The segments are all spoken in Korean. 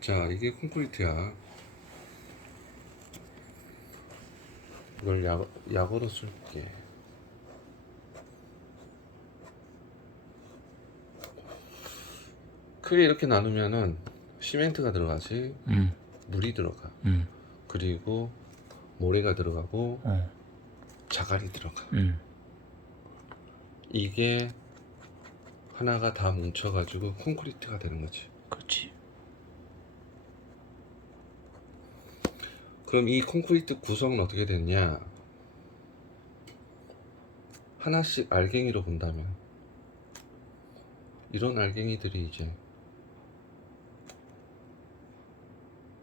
자, 이게 콘크리트야. 이걸 약으로 쓸게. 크게 이렇게 나누면은 시멘트가 들어가지, 물이 들어가. 그리고 모래가 들어가고 자갈이 들어가. 이게 하나가 다 뭉쳐가지고 콘크리트가 되는 거지. 그렇지. 그럼 이 콘크리트 구성은 어떻게 됐냐? 하나씩 알갱이로 본다면 이런 알갱이들이 이제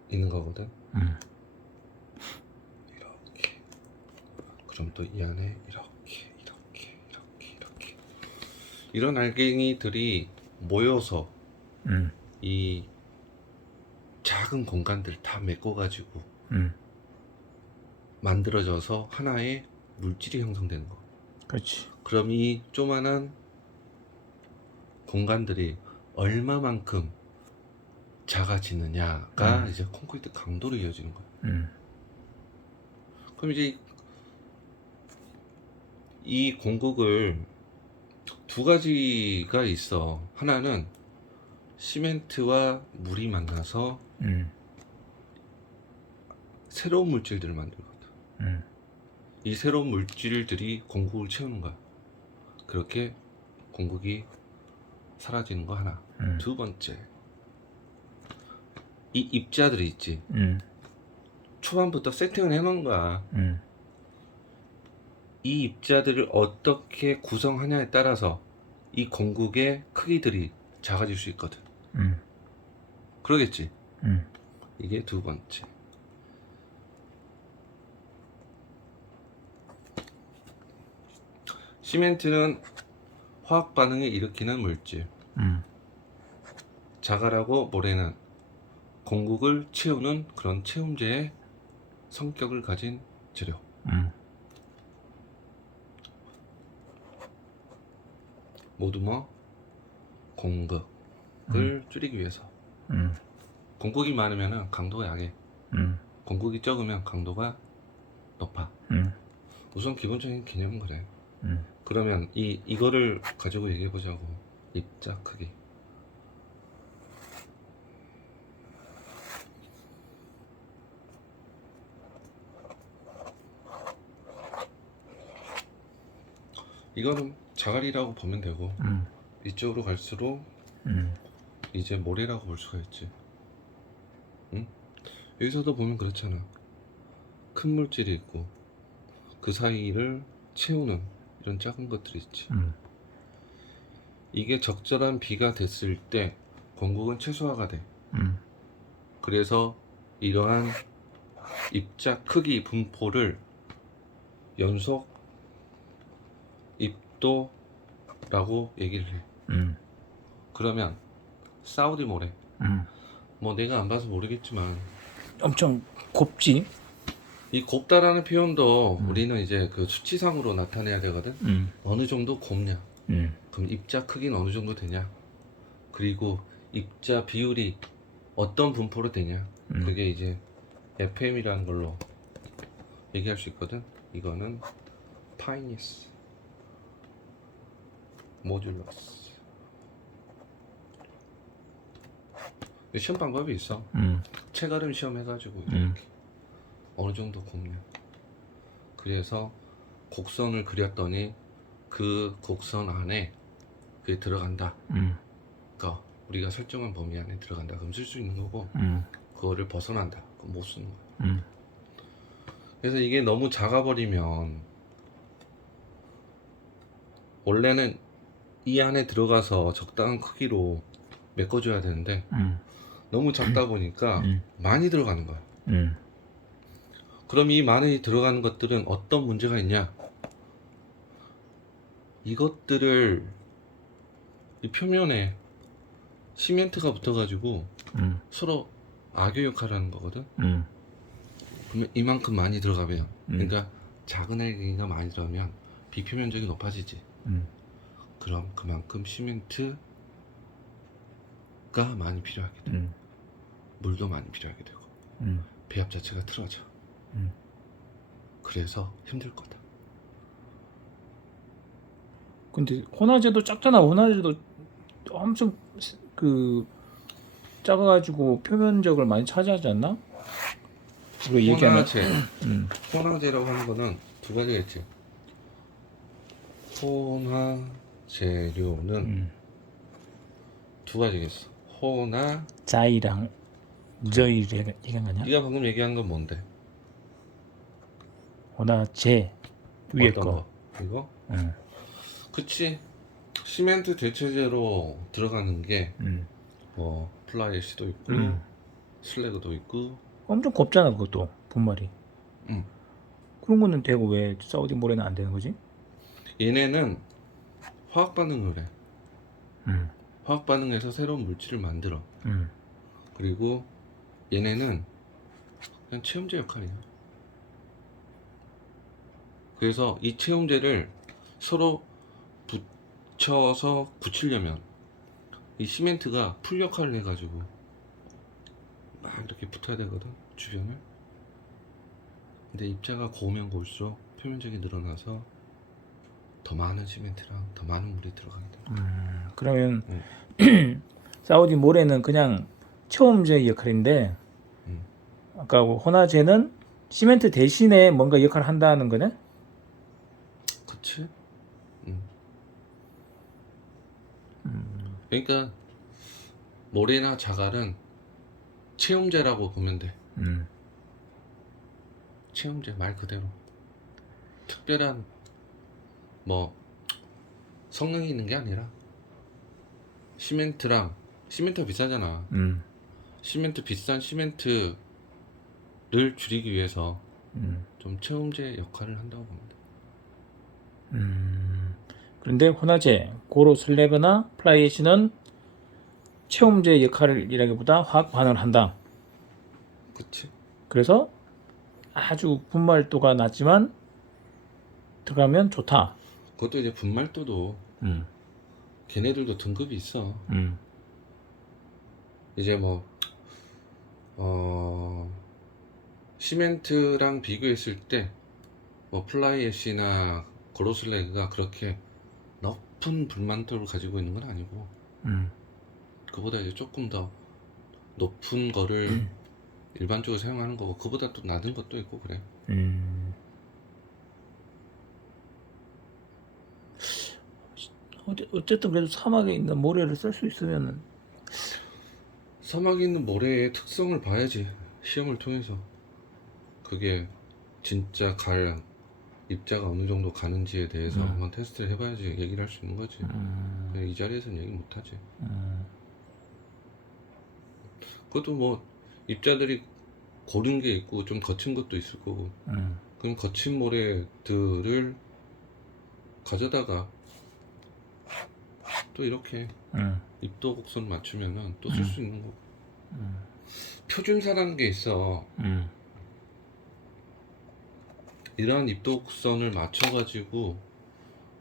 있는 거거든. 이렇게. 그럼 또 이 안에 이렇게 이런 알갱이들이 모여서 이 작은 공간들 다 메꿔가지고 만들어져서 하나의 물질이 형성되는 거. 그렇지. 그럼 이 조만한 공간들이 얼마만큼 작아지느냐가 이제 콘크리트 강도로 이어지는 거야. 그럼 이제 이 공국을 두 가지가 있어. 하나는 시멘트와 물이 만나서 새로운 물질들을 만들거든. 이 새로운 물질들이 공국을 채우는 거야. 그렇게 공국이 사라지는 거 하나. 두 번째, 이 입자들이 있지. 초반부터 세팅을 해놓은 거야. 이 입자들을 어떻게 구성하냐에 따라서 이 공국의 크기들이 작아질 수 있거든. 그러겠지. 이게 두 번째. 시멘트는 화학 반응을 일으키는 물질. 자갈하고 모래는 공국을 채우는 그런 채움제의 성격을 가진 재료. 모두 뭐 공극을 줄이기 위해서. 공국이 많으면 강도가 약해. 공국이 적으면 강도가 높아. 우선 기본적인 개념은 그래. 그러면 이거를 가지고 얘기해 보자고. 입자 크기. 이거는 자갈이라고 보면 되고, 이쪽으로 갈수록 이제 모래라고 볼 수가 있지. 응? 여기서도 보면 그렇잖아. 큰 물질이 있고 그 사이를 채우는 이런 작은 것들이 있지. 이게 적절한 비가 됐을 때 공국은 최소화가 돼. 그래서 이러한 입자 크기 분포를 연속 입도라고 얘기를 해. 그러면 사우디 모래, 뭐 내가 안 봐서 모르겠지만 엄청 곱지. 이 곱다라는 표현도 우리는 이제 그 수치상으로 나타내야 되거든. 어느 정도 곱냐, 그럼 입자 크기는 어느 정도 되냐, 그리고 입자 비율이 어떤 분포로 되냐, 그게 이제 FM이라는 걸로 얘기할 수 있거든. 이거는 파이니스 모듈러스. 시험 방법이 있어. 체가름 시험 해가지고 이렇게 어느 정도 곱냐. 그래서 곡선을 그렸더니 그 곡선 안에 그게 들어간다. 그러니까 우리가 설정한 범위 안에 들어간다. 그럼 쓸 수 있는 거고, 그거를 벗어난다. 그럼 못 쓰는 거야. 그래서 이게 너무 작아버리면 원래는 이 안에 들어가서 적당한 크기로 메꿔줘야 되는데 너무 작다 보니까 많이 들어가는 거야. 그럼 이 많이 들어가는 것들은 어떤 문제가 있냐? 이것들을 이 표면에 시멘트가 붙어가지고 서로 악유 역할을 하는 거거든. 그러면 이만큼 많이 들어가면, 그러니까 작은 알갱이가 많이 들어가면 비표면적이 높아지지. 그럼 그만큼 시멘트가 많이 필요하게 돼. 물도 많이 필요하게 되고 배합 자체가 틀어져. 그래서 힘들 거다. 근데 혼화제도 작잖아. 혼화제도 엄청 그 작아가지고 표면적을 많이 차지하지 않나? 우리 얘기하는 혼화제. 혼화제라고 하는 거는 두 가지가 있지. 혼화재료는 두 가지가 있어. 혼화. 자이랑 저이 얘기한 거냐? 네가 방금 얘기한 건 뭔데? 혼화제 위에 어떤 거. 이거? 응. 그치. 시멘트 대체제로 들어가는 게 뭐 플라이애쉬도 있고 슬래그도 있고. 엄청 곱잖아 그것도 분말이. 음. 그런 거는 되고 왜 사우디 모래는 안 되는 거지? 얘네는 화학 반응을 해. 화학 반응해서 새로운 물질을 만들어. 그리고 얘네는 그냥 체험제 역할이야. 그래서 이 체험제를 서로 붙여서 붙이려면 이 시멘트가 풀 역할을 해가지고 막 이렇게 붙어야 되거든, 주변을. 근데 입자가 고우면 고울수록 표면적이 늘어나서 더 많은 시멘트랑 더 많은 물이 들어가게 돼. 그러면 사우디 모래는 그냥 체험제 역할인데 아까 혼화제는 시멘트 대신에 뭔가 역할을 한다는 거네? 그치? 그러니까 모래나 자갈은 체험제라고 보면 돼. 체험제 말 그대로. 특별한 뭐 성능이 있는 게 아니라 시멘트가 비싸잖아. 시멘트 비싼 시멘트를 줄이기 위해서 좀 체험제 역할을 한다고 봅니다. 그런데 혼화제, 고로 슬래그나 플라이애쉬는 체험제 역할이라기보다 화학 반응을 한다. 그치? 그래서 아주 분말도가 낮지만 들어가면 좋다. 그것도 이제 분말도도 걔네들도 등급이 있어. 이제 뭐 시멘트랑 비교했을 때 뭐 플라이애쉬나 고로슬래그가 그렇게 높은 불만도를 가지고 있는 건 아니고 그보다 이제 조금 더 높은 거를 일반적으로 사용하는 거고 그보다 또 낮은 것도 있고 그래. 어쨌든 그래도 사막에 있는 모래를 쓸 수 있으면 사막에 있는 모래의 특성을 봐야지, 시험을 통해서. 그게 진짜 갈 입자가 어느 정도 가는지에 대해서 한번 테스트를 해봐야지 얘기를 할 수 있는 거지. 그냥 이 자리에서는 얘기 못하지. 그것도 뭐 입자들이 고른 게 있고 좀 거친 것도 있을 거고. 그럼 거친 모래들을 가져다가 또 이렇게 입도 곡선 맞추면은 또 쓸 수 있는 거고. 표준사라는 게 있어. 이러한 입도 곡선을 맞춰가지고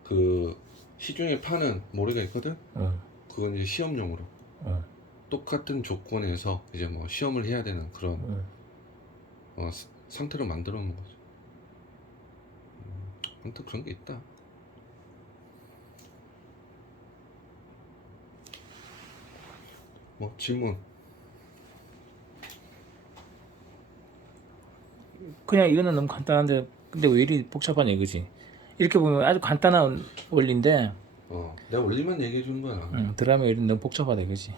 그 시중에 파는 모래가 있거든. 그건 이제 시험용으로 똑같은 조건에서 이제 뭐 시험을 해야 되는 그런 상태로 만들어 놓은 거죠. 아무튼 그런 게 있다. 뭐 질문. 그냥 이거는 너무 간단한데 근데 왜 이리 복잡하냐 이거지. 이렇게 보면 아주 간단한 원리인데 내가 원리만 얘기해 주는 거야. 들어가면 이리 너무 복잡하다 이거지.